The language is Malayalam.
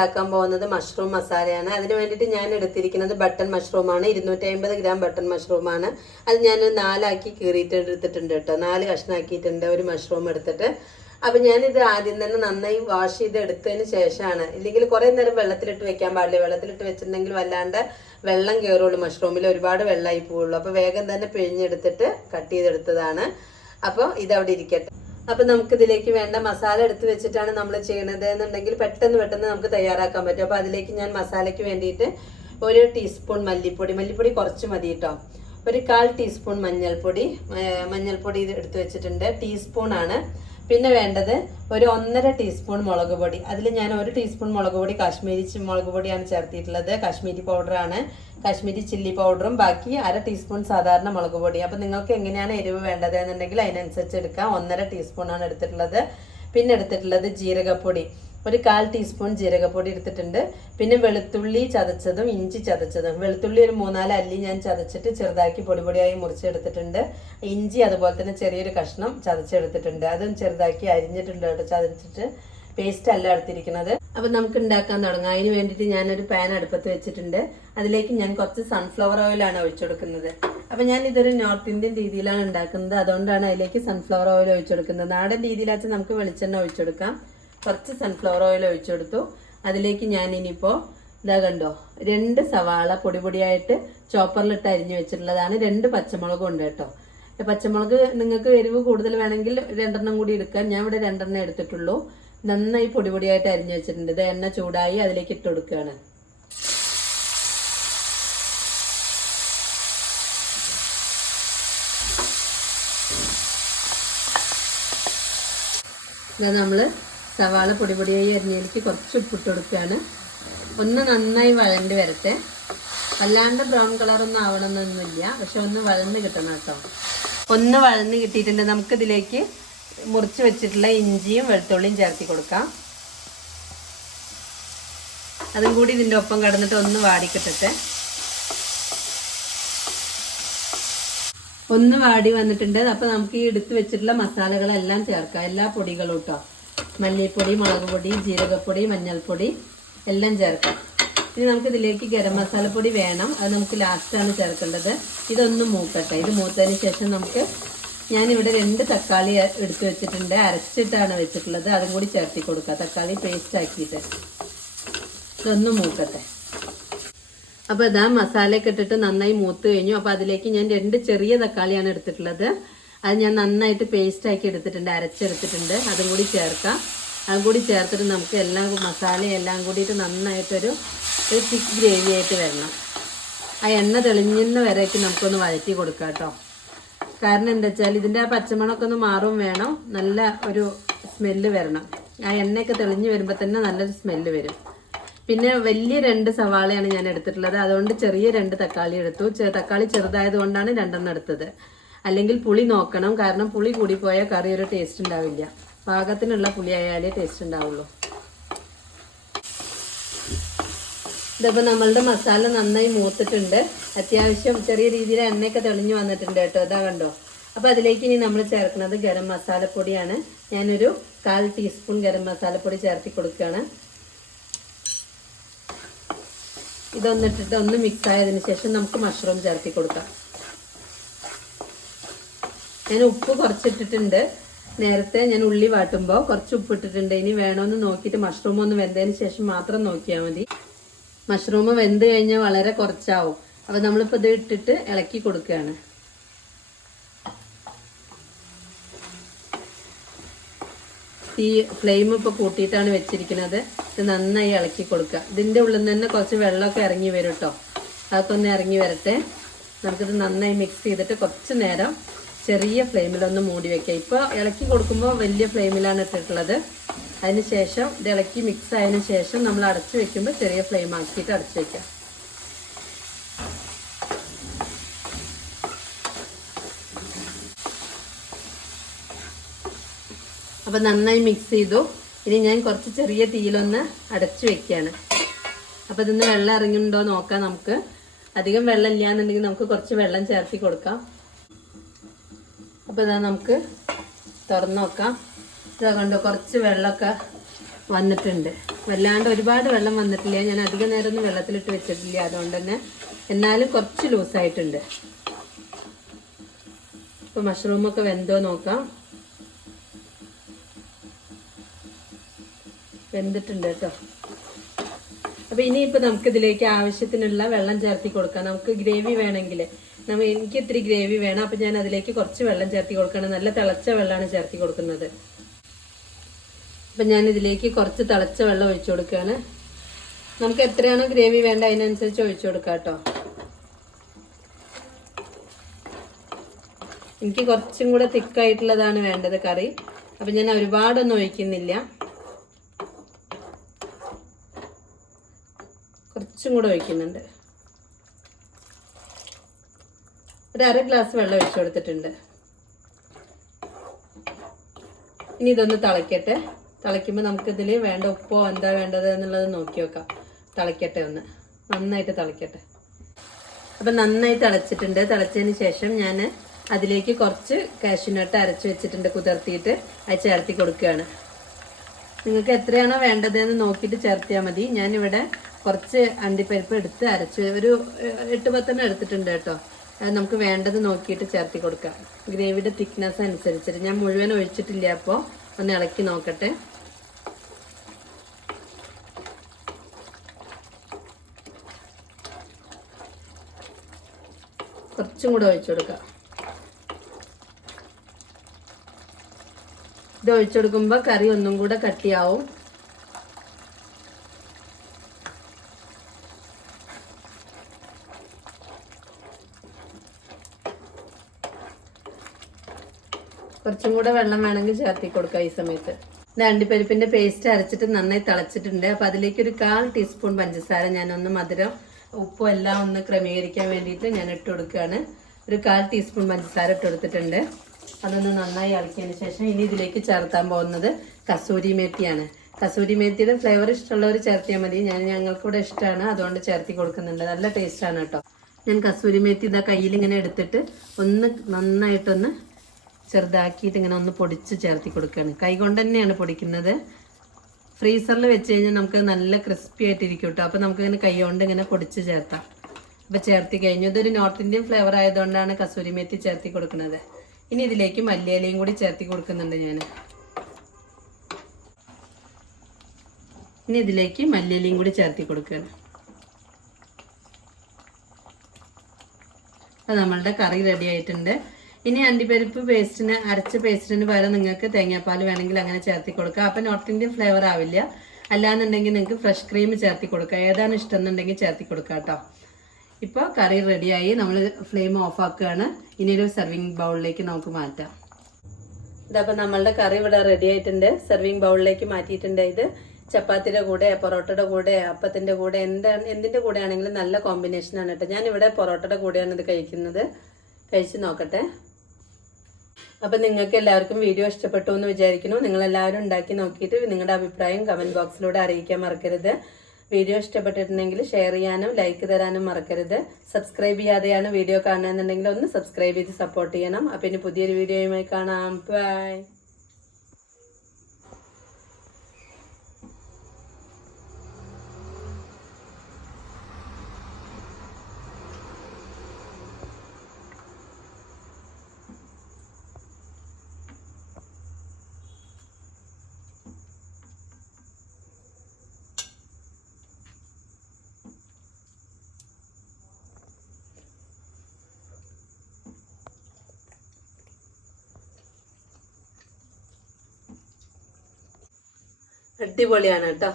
ഉണ്ടാക്കാൻ പോകുന്നത് മഷ്റൂം മസാലയാണ് അതിന് വേണ്ടിയിട്ട് ഞാൻ എടുത്തിരിക്കുന്നത് ബട്ടൺ മഷ്റൂമാണ് ഇരുന്നൂറ്റി അമ്പത് ഗ്രാം ബട്ടൺ മഷ്റൂമാണ് അത് ഞാൻ നാലാക്കി കീറിയിട്ട് എടുത്തിട്ടുണ്ട് കേട്ടോ. നാല് കഷ്ണാക്കിയിട്ടുണ്ട് ഒരു മഷ്റൂം എടുത്തിട്ട്. അപ്പം ഞാനിത് ആദ്യം തന്നെ നന്നായി വാഷ് ചെയ്ത് എടുത്തതിന് ശേഷമാണ്. ഇല്ലെങ്കിൽ കുറേ നേരം വെള്ളത്തിലിട്ട് വെക്കാൻ പാടില്ല. വെള്ളത്തിലിട്ട് വെച്ചിട്ടുണ്ടെങ്കിൽ വല്ലാണ്ട് വെള്ളം കയറുള്ളൂ മഷ്റൂമിൽ ഒരുപാട് വെള്ളമായി പോവുള്ളൂ. അപ്പോൾ വേഗം തന്നെ പിഴിഞ്ഞെടുത്തിട്ട് കട്ട് ചെയ്തെടുത്തതാണ്. അപ്പോൾ ഇതവിടെ ഇരിക്കട്ടെ. അപ്പൊ നമുക്ക് ഇതിലേക്ക് വേണ്ട മസാല എടുത്ത് വെച്ചിട്ടാണ് നമ്മൾ ചെയ്യണത് എന്നുണ്ടെങ്കിൽ പെട്ടെന്ന് പെട്ടെന്ന് നമുക്ക് തയ്യാറാക്കാൻ പറ്റും. അപ്പൊ അതിലേക്ക് ഞാൻ മസാലയ്ക്ക് വേണ്ടിയിട്ട് ഒരു ടീസ്പൂൺ മല്ലിപ്പൊടി മല്ലിപ്പൊടി കുറച്ച് മതി കേട്ടോ ഒരു കാൽ ടീസ്പൂൺ മഞ്ഞൾപ്പൊടി മഞ്ഞൾപ്പൊടി എടുത്ത് വെച്ചിട്ടുണ്ട്. ടീസ്പൂൺ ആണ്. പിന്നെ വേണ്ടത് ഒരു ഒന്നര ടീസ്പൂൺ മുളക് പൊടി. അതിൽ ഞാൻ ഒരു ടീസ്പൂൺ മുളക് പൊടി കാശ്മീരി മുളക് പൊടിയാണ് ചേർത്തിട്ടുള്ളത് കാശ്മീരി പൗഡറാണ്. കാശ്മീരി ചില്ലി പൗഡറും. ബാക്കി അര ടീസ്പൂൺ സാധാരണ മുളക് പൊടി. അപ്പം നിങ്ങൾക്ക് എങ്ങനെയാണ് എരിവ് വേണ്ടത് എന്നുണ്ടെങ്കിൽ അതിനനുസരിച്ച് എടുക്കാം. ഒന്നര ടീസ്പൂണാണ് എടുത്തിട്ടുള്ളത്. പിന്നെ എടുത്തിട്ടുള്ളത് ജീരകപ്പൊടി. ഒരു കാൽ ടീസ്പൂൺ ജീരകപ്പൊടി എടുത്തിട്ടുണ്ട്. പിന്നെ വെളുത്തുള്ളി ചതച്ചതും ഇഞ്ചി ചതച്ചതും. വെളുത്തുള്ളി ഒരു മൂന്നാൽ അല്ലി ഞാൻ ചതച്ചിട്ട് ചെറുതാക്കി പൊടി പൊടിയായി മുറിച്ചെടുത്തിട്ടുണ്ട്. ഇഞ്ചി അതുപോലെ തന്നെ ചെറിയൊരു കഷ്ണം ചതച്ചെടുത്തിട്ടുണ്ട്. അതും ചെറുതാക്കി അരിഞ്ഞിട്ടുണ്ട് കേട്ടോ ചതച്ചിട്ട്. പേസ്റ്റ് അല്ല എടുത്തിരിക്കുന്നത്. അപ്പൊ നമുക്ക് ഉണ്ടാക്കാൻ തുടങ്ങാം. അതിന് വേണ്ടിയിട്ട് ഞാനൊരു പാൻ അടുപ്പത്ത് വെച്ചിട്ടുണ്ട്. അതിലേക്ക് ഞാൻ കുറച്ച് സൺഫ്ലവർ ഓയിലാണ് ഒഴിച്ചു കൊടുക്കുന്നത്. അപ്പൊ ഞാൻ ഇതൊരു നോർത്ത് ഇന്ത്യൻ രീതിയിലാണ് ഉണ്ടാക്കുന്നത്. അതുകൊണ്ടാണ് അതിലേക്ക് സൺഫ്ലവർ ഓയിൽ ഒഴിച്ചു കൊടുക്കുന്നത്. നാടൻ രീതിയിലാച്ച നമുക്ക് വെളിച്ചെണ്ണ ഒഴിച്ചു കൊടുക്കാം. കുറച്ച് സൺഫ്ലവർ ഓയിൽ ഒഴിച്ചു കൊടുത്തു. അതിലേക്ക് ഞാൻ ഇനിയിപ്പോൾ ഇതാ കണ്ടോ രണ്ട് സവാള പൊടി പൊടിയായിട്ട് ചോപ്പറിലിട്ട് അരിഞ്ഞു വെച്ചിട്ടുള്ളതാണ്. രണ്ട് പച്ചമുളകും ഉണ്ട് കേട്ടോ. പച്ചമുളക് നിങ്ങൾക്ക് എരിവ് കൂടുതൽ വേണമെങ്കിൽ രണ്ടെണ്ണം കൂടി എടുക്കാം. ഞാൻ ഇവിടെ രണ്ടെണ്ണം എടുത്തിട്ടുള്ളൂ. നന്നായി പൊടി പൊടിയായിട്ട് അരിഞ്ഞു വെച്ചിട്ടുണ്ട്. ഇത് എണ്ണ ചൂടായി അതിലേക്ക് ഇട്ട് കൊടുക്കുകയാണ്. നമ്മൾ സവാള പൊടി പൊടിയായി അരിഞ്ഞതിലേക്ക് കുറച്ച് ഉപ്പിട്ട് കൊടുക്കുകയാണ്. ഒന്ന് നന്നായി വഴണ്ട് വരട്ടെ. വല്ലാണ്ട് ബ്രൗൺ കളറൊന്നും ആവണമെന്നൊന്നുമില്ല. പക്ഷെ ഒന്ന് വഴന്ന് കിട്ടണം കേട്ടോ. ഒന്ന് വഴന്ന് കിട്ടിയിട്ടുണ്ട്. നമുക്കിതിലേക്ക് മുറിച്ച് വെച്ചിട്ടുള്ള ഇഞ്ചിയും വെളുത്തുള്ളിയും ചേർത്തി കൊടുക്കാം. അതും കൂടി ഇതിന്റെ ഒപ്പം കടന്നിട്ട് ഒന്ന് വാടിക്കിട്ടട്ടെ. ഒന്ന് വാടി വന്നിട്ടുണ്ട്. അപ്പോൾ നമുക്ക് ഈ എടുത്ത് വെച്ചിട്ടുള്ള മസാലകളെല്ലാം ചേർക്കാം. എല്ലാ പൊടികളും കേട്ടോ. മല്ലിപ്പൊടി മുളക് പൊടി ജീരകപ്പൊടി മഞ്ഞൾപ്പൊടി എല്ലാം ചേർക്കാം. ഇനി നമുക്ക് ഇതിലേക്ക് ഗരം മസാലപ്പൊടി വേണം. അത് നമുക്ക് ലാസ്റ്റാണ് ചേർക്കേണ്ടത്. ഇതൊന്ന് മൂക്കട്ടെ. ഇത് മൂത്തതിന് ശേഷം നമുക്ക് ഞാനിവിടെ രണ്ട് തക്കാളി എടുത്തു വെച്ചിട്ടുണ്ട്. അരച്ചിട്ടാണ് വെച്ചിട്ടുള്ളത്. അതും കൂടി ചേർത്തി കൊടുക്കുക തക്കാളി പേസ്റ്റ് ആക്കിയിട്ട്. ഇതൊന്ന് മൂക്കട്ടെ. അപ്പോൾ ഇതാ മസാലയൊക്കെ ഇട്ടിട്ട് നന്നായി മൂത്ത് കഴിഞ്ഞു. അപ്പോൾ അതിലേക്ക് ഞാൻ രണ്ട് ചെറിയ തക്കാളിയാണ് എടുത്തിട്ടുള്ളത്. അത് ഞാൻ നന്നായിട്ട് പേസ്റ്റ് ആക്കി എടുത്തിട്ടുണ്ട് അരച്ചെടുത്തിട്ടുണ്ട്. അതും കൂടി ചേർക്കാം. അതും കൂടി ചേർത്തിട്ട് നമുക്ക് എല്ലാം മസാലയും എല്ലാം കൂടിയിട്ട് നന്നായിട്ടൊരു ഒരു തിക്ക് ഗ്രേവി ആയിട്ട് വരണം. ആ എണ്ണ തെളിഞ്ഞുന്ന വരേക്ക് നമുക്കൊന്ന് വഴറ്റി കൊടുക്കാം കേട്ടോ. കാരണം എന്താ വെച്ചാൽ ഇതിന്റെ ആ പച്ചമണമൊക്കെ ഒന്ന് മാറും വേണം. നല്ല ഒരു സ്മെല്ല് വരണം. ആ എണ്ണയൊക്കെ തെളിഞ്ഞ് വരുമ്പോൾ തന്നെ നല്ലൊരു സ്മെല്ല് വരും. പിന്നെ വലിയ രണ്ട് സവാളയാണ് ഞാൻ എടുത്തിട്ടുള്ളത്. അതുകൊണ്ട് ചെറിയ രണ്ട് തക്കാളി എടുത്തു. തക്കാളി ചെറുതായത് കൊണ്ടാണ് രണ്ടെണ്ണം എടുത്തത്. അല്ലെങ്കിൽ പുളി നോക്കണം. കാരണം പുളി കൂടിപ്പോയാൽ കറി ഒരു ടേസ്റ്റ് ഉണ്ടാവില്ല. പാകത്തിനുള്ള പുളി ആയാലേ ടേസ്റ്റ് ഉണ്ടാവുള്ളൂ. ഇതിപ്പോൾ നമ്മളുടെ മസാല നന്നായി മൂത്തിട്ടുണ്ട്. അത്യാവശ്യം ചെറിയ രീതിയിൽ എണ്ണയൊക്കെ തെളിഞ്ഞു വന്നിട്ടുണ്ട് കേട്ടോ. ഇതാ കണ്ടോ? അപ്പോൾ അതിലേക്ക് ഇനി നമ്മൾ ചേർക്കുന്നത് ഗരം മസാലപ്പൊടിയാണ്. ഞാനൊരു കാൽ ടീസ്പൂൺ ഗരം മസാലപ്പൊടി ചേർത്തി കൊടുക്കുകയാണ്. ഇതൊന്നിട്ടിട്ട് ഒന്ന് മിക്സ് ആയതിനു ശേഷം നമുക്ക് മഷ്റൂം ചേർത്തി കൊടുക്കാം. ഞാൻ ഉപ്പ് കുറച്ചിട്ടിട്ടുണ്ട്. നേരത്തെ ഞാൻ ഉള്ളി വാട്ടുമ്പോൾ കുറച്ച് ഉപ്പ് ഇട്ടിട്ടുണ്ട്. ഇനി വേണമെന്ന് നോക്കിയിട്ട് മഷ്റൂം ഒന്ന് വെന്തതിന് ശേഷം മാത്രം നോക്കിയാൽ മതി. മഷ്റൂം വെന്ത് കഴിഞ്ഞാൽ വളരെ കുറച്ചാവും. അപ്പോൾ നമ്മളിപ്പോൾ ഇത് ഇട്ടിട്ട് ഇളക്കി കൊടുക്കുകയാണ്. തീ ഫ്ലെയിം ഇപ്പോൾ കൂട്ടിയിട്ടാണ് വെച്ചിരിക്കുന്നത്. ഇത് നന്നായി ഇളക്കി കൊടുക്കുക. ഇതിന്റെ ഉള്ളിൽ നിന്ന് തന്നെ കുറച്ച് വെള്ളമൊക്കെ ഇറങ്ങി വരും കേട്ടോ അതൊക്കെ ഒന്ന് ഇറങ്ങി വരട്ടെ. നമുക്കിത് നന്നായി മിക്സ് ചെയ്തിട്ട് കുറച്ച് നേരം ചെറിയ ഫ്ലെയിമിലൊന്ന് മൂടി വെക്കുക. ഇപ്പോൾ ഇളക്കി കൊടുക്കുമ്പോൾ വലിയ ഫ്ലെയിമിലാണ് ഇട്ടിട്ടുള്ളത്. അതിന് ശേഷം ഇത് ഇളക്കി മിക്സ് ആയതിനു ശേഷം നമ്മൾ അടച്ചു വെക്കുമ്പോൾ ചെറിയ ഫ്ലെയിം ആക്കിയിട്ട് അടച്ചു വെക്കാം അപ്പോൾ നന്നായി മിക്സ് ചെയ്തു. ഇനി ഞാൻ കുറച്ച് ചെറിയ തീയിലൊന്ന് അടച്ചു വെക്കുകയാണ്. അപ്പോൾ ഇതിന്ന് വെള്ളം ഇറങ്ങുന്നുണ്ടോ നോക്കാം നമുക്ക്. അധികം വെള്ളം ഇല്ലാന്നുണ്ടെങ്കിൽ നമുക്ക് കുറച്ച് വെള്ളം ചേർത്തി കൊടുക്കാം. അപ്പോൾ ഇതാ നമുക്ക് തുറന്നു നോക്കാം. ഇതാ കണ്ടോ കുറച്ച് വെള്ളമൊക്കെ വന്നിട്ടുണ്ട്. വല്ലാണ്ട് ഒരുപാട് വെള്ളം വന്നിട്ടില്ല. ഞാൻ അധിക നേരമൊന്നും വെള്ളത്തിലിട്ട് വെച്ചിട്ടില്ല. അതുകൊണ്ട് തന്നെ എന്നാലും കുറച്ച് ലൂസായിട്ടുണ്ട് ഇപ്പൊ മഷ്റൂമൊക്കെ വെന്തോ നോക്കാം. വെന്തിട്ടുണ്ട് കേട്ടോ. അപ്പൊ ഇനിയിപ്പോൾ നമുക്കിതിലേക്ക് ആവശ്യത്തിനുള്ള വെള്ളം ചേർത്തി കൊടുക്കാം. നമുക്ക് ഗ്രേവി വേണമെങ്കിൽ നമ്മ എനിക്ക് ഇത്തിരി ഗ്രേവി വേണം. അപ്പം ഞാൻ അതിലേക്ക് കുറച്ച് വെള്ളം ചേർത്തി കൊടുക്കണം നല്ല തിളച്ച വെള്ളമാണ് ചേർത്തി കൊടുക്കുന്നത്. അപ്പം ഞാൻ ഇതിലേക്ക് കുറച്ച് തിളച്ച വെള്ളം ഒഴിച്ചു കൊടുക്കുകയാണ്. നമുക്ക് എത്രയാണോ ഗ്രേവി വേണ്ട അതിനനുസരിച്ച് ഒഴിച്ചു കൊടുക്കാം കേട്ടോ. എനിക്ക് കുറച്ചും കൂടെ തിക്കായിട്ടുള്ളതാണ് വേണ്ടത് കറി. അപ്പം ഞാൻ ഒരുപാടൊന്നും ഒഴിക്കുന്നില്ല. കുറച്ചും കൂടെ ഒഴിക്കുന്നുണ്ട്. ഒരു അര ഗ്ലാസ് വെള്ളം ഒഴിച്ചു കൊടുത്തിട്ടുണ്ട്. ഇനി ഇതൊന്ന് തിളയ്ക്കട്ടെ. തിളയ്ക്കുമ്പോൾ നമുക്കിതിൽ വേണ്ട ഉപ്പോ എന്താ വേണ്ടത് എന്നുള്ളത് നോക്കി വെക്കാം. തിളയ്ക്കട്ടെ ഒന്ന്. നന്നായിട്ട് തിളയ്ക്കട്ടെ. അപ്പം നന്നായി തിളച്ചിട്ടുണ്ട്. തിളച്ചതിന് ശേഷം ഞാൻ അതിലേക്ക് കുറച്ച് കാഷ്യൂനട്ട് അരച്ച് വെച്ചിട്ടുണ്ട് കുതിർത്തിയിട്ട്. അത് ചേർത്തി കൊടുക്കുകയാണ്. നിങ്ങൾക്ക് എത്രയാണോ വേണ്ടതെന്ന് നോക്കിയിട്ട് ചേർത്തിയാൽ മതി. ഞാനിവിടെ കുറച്ച് അണ്ടിപ്പരിപ്പ് എടുത്ത് അരച്ച് ഒരു എട്ട് പത്തെണ്ണം എടുത്തിട്ടുണ്ട് കേട്ടോ. നമുക്ക് വേണ്ടത് നോക്കിയിട്ട് ചേർത്തി കൊടുക്കാം. ഗ്രേവിയുടെ തിക്നെസ് അനുസരിച്ചിട്ട്. ഞാൻ മുഴുവൻ ഒഴിച്ചിട്ടില്ല അപ്പോൾ ഒന്ന് ഇളക്കി നോക്കട്ടെ. കുറച്ചും കൂടെ ഒഴിച്ചു കൊടുക്കാം. ഇത് ഒഴിച്ചു കൊടുക്കുമ്പോൾ കറി ഒന്നും കൂടെ കട്ടിയാവും. കുറച്ചും കൂടെ വെള്ളം വേണമെങ്കിൽ ചേർത്തി കൊടുക്കാം ഈ സമയത്ത്. അണ്ടിപ്പരിപ്പിന്റെ പേസ്റ്റ് അരച്ചിട്ട് നന്നായി തിളച്ചിട്ടുണ്ട്. അപ്പൊ അതിലേക്ക് ഒരു കാൽ ടീസ്പൂൺ പഞ്ചസാര ഞാനൊന്ന് മധുരം ഉപ്പും എല്ലാം ഒന്ന് ക്രമീകരിക്കാൻ വേണ്ടിയിട്ട് ഞാൻ ഇട്ട് കൊടുക്കുകയാണ്. ഒരു കാൽ ടീസ്പൂൺ പഞ്ചസാര ഇട്ട് കൊടുത്തിട്ടുണ്ട്. അതൊന്ന് നന്നായി ഇളക്കിയതിന് ശേഷം ഇനി ഇതിലേക്ക് ചേർത്താൻ പോകുന്നത് കസൂരി മേത്തിയാണ്. കസൂരി മേത്തിയുടെ ഫ്ലേവർ ഇഷ്ടമുള്ളവർ ചേർത്തിയാൽ മതി. ഞാൻ ഞങ്ങൾക്കിവിടെ ഇഷ്ടമാണ്. അതുകൊണ്ട് ചേർത്തി കൊടുക്കുന്നുണ്ട്. നല്ല ടേസ്റ്റാണ് കേട്ടോ. ഞാൻ കസൂരി മേത്തി ഇതാ കയ്യിൽ ഇങ്ങനെ എടുത്തിട്ട് ഒന്ന് നന്നായിട്ടൊന്ന് ചെറുതാക്കിയിട്ട് ഇങ്ങനെ ഒന്ന് പൊടിച്ച് ചേർത്തി കൊടുക്കുകയാണ്. കൈകൊണ്ട് തന്നെയാണ് പൊടിക്കുന്നത്. ഫ്രീസറിൽ വെച്ച് കഴിഞ്ഞാൽ നമുക്ക് നല്ല ക്രിസ്പി ആയിട്ടിരിക്കും കേട്ടോ അപ്പോൾ നമുക്കിങ്ങനെ കൈ കൊണ്ട് ഇങ്ങനെ പൊടിച്ച് ചേർത്താം. അപ്പോൾ ചേർത്തി കഴിഞ്ഞു. ഇതൊരു നോർത്ത് ഇന്ത്യൻ ഫ്ലേവർ ആയതുകൊണ്ടാണ് കസൂരി മേത്തി ചേർത്തി കൊടുക്കുന്നത്. ഇനി ഇതിലേക്ക് മല്ലിയിലയും കൂടി ചേർത്തി കൊടുക്കുന്നുണ്ട് ഞാൻ. ഇനി ഇതിലേക്ക് മല്ലിയിലയും കൂടി ചേർത്തി കൊടുക്കുകയാണ്. അപ്പോൾ നമ്മളുടെ കറി റെഡി ആയിട്ടുണ്ട്. ഇനി അണ്ടിപ്പരിപ്പ് പേസ്റ്റിന് അരച്ച പേസ്റ്റിന് പകരം നിങ്ങൾക്ക് തേങ്ങാപ്പാൽ വേണമെങ്കിൽ അങ്ങനെ ചേർത്തി കൊടുക്കുക അപ്പം നോർത്ത് ഇന്ത്യൻ ഫ്ലേവർ ആവില്ല. അല്ലാന്നുണ്ടെങ്കിൽ നിങ്ങൾക്ക് ഫ്രഷ് ക്രീം ചേർത്തി കൊടുക്കുക ഏതാണ് ഇഷ്ടം എന്നുണ്ടെങ്കിൽ ചേർത്തി കൊടുക്കുക കേട്ടോ. ഇപ്പോൾ കറി റെഡിയായി നമ്മൾ ഫ്ലെയിം ഓഫ് ആക്കുകയാണ്. ഇനി ഒരു സെർവിങ് ബൗളിലേക്ക് നമുക്ക് മാറ്റാം. ഇതപ്പോൾ നമ്മളുടെ കറി ഇവിടെ റെഡി ആയിട്ടുണ്ട്. സെർവിങ് ബൗളിലേക്ക് മാറ്റിയിട്ടുണ്ട് ഇത്. ചപ്പാത്തിയുടെ കൂടെ പൊറോട്ടയുടെ കൂടെ അപ്പത്തിന്റെ കൂടെ എന്താണ് എന്തിന്റെ കൂടെ ആണെങ്കിലും നല്ല കോമ്പിനേഷനാണ് കേട്ടോ. ഞാനിവിടെ പൊറോട്ടയുടെ കൂടെയാണ് ഇത് കഴിക്കുന്നത്. കഴിച്ച് നോക്കട്ടെ. അപ്പം നിങ്ങൾക്ക് എല്ലാവർക്കും വീഡിയോ ഇഷ്ടപ്പെട്ടു എന്ന് വിചാരിക്കുന്നു. നിങ്ങൾ എല്ലാവരും ഉണ്ടാക്കി നോക്കിയിട്ട് നിങ്ങളുടെ അഭിപ്രായം കമന്റ് ബോക്സിലൂടെ അറിയിക്കാൻ മറക്കരുത്. വീഡിയോ ഇഷ്ടപ്പെട്ടിട്ടുണ്ടെങ്കിൽ ഷെയർ ചെയ്യാനും ലൈക്ക് തരാനും മറക്കരുത്. സബ്സ്ക്രൈബ് ചെയ്യാതെയാണ് വീഡിയോ കാണുന്നുണ്ടെങ്കിൽ ഒന്ന് സബ്സ്ക്രൈബ് ചെയ്ത് സപ്പോർട്ട് ചെയ്യണം. അപ്പം ഇനി പുതിയൊരു വീഡിയോയുമായി കാണാം. ബൈ അടിപൊളിയാണ് കേട്ടോ.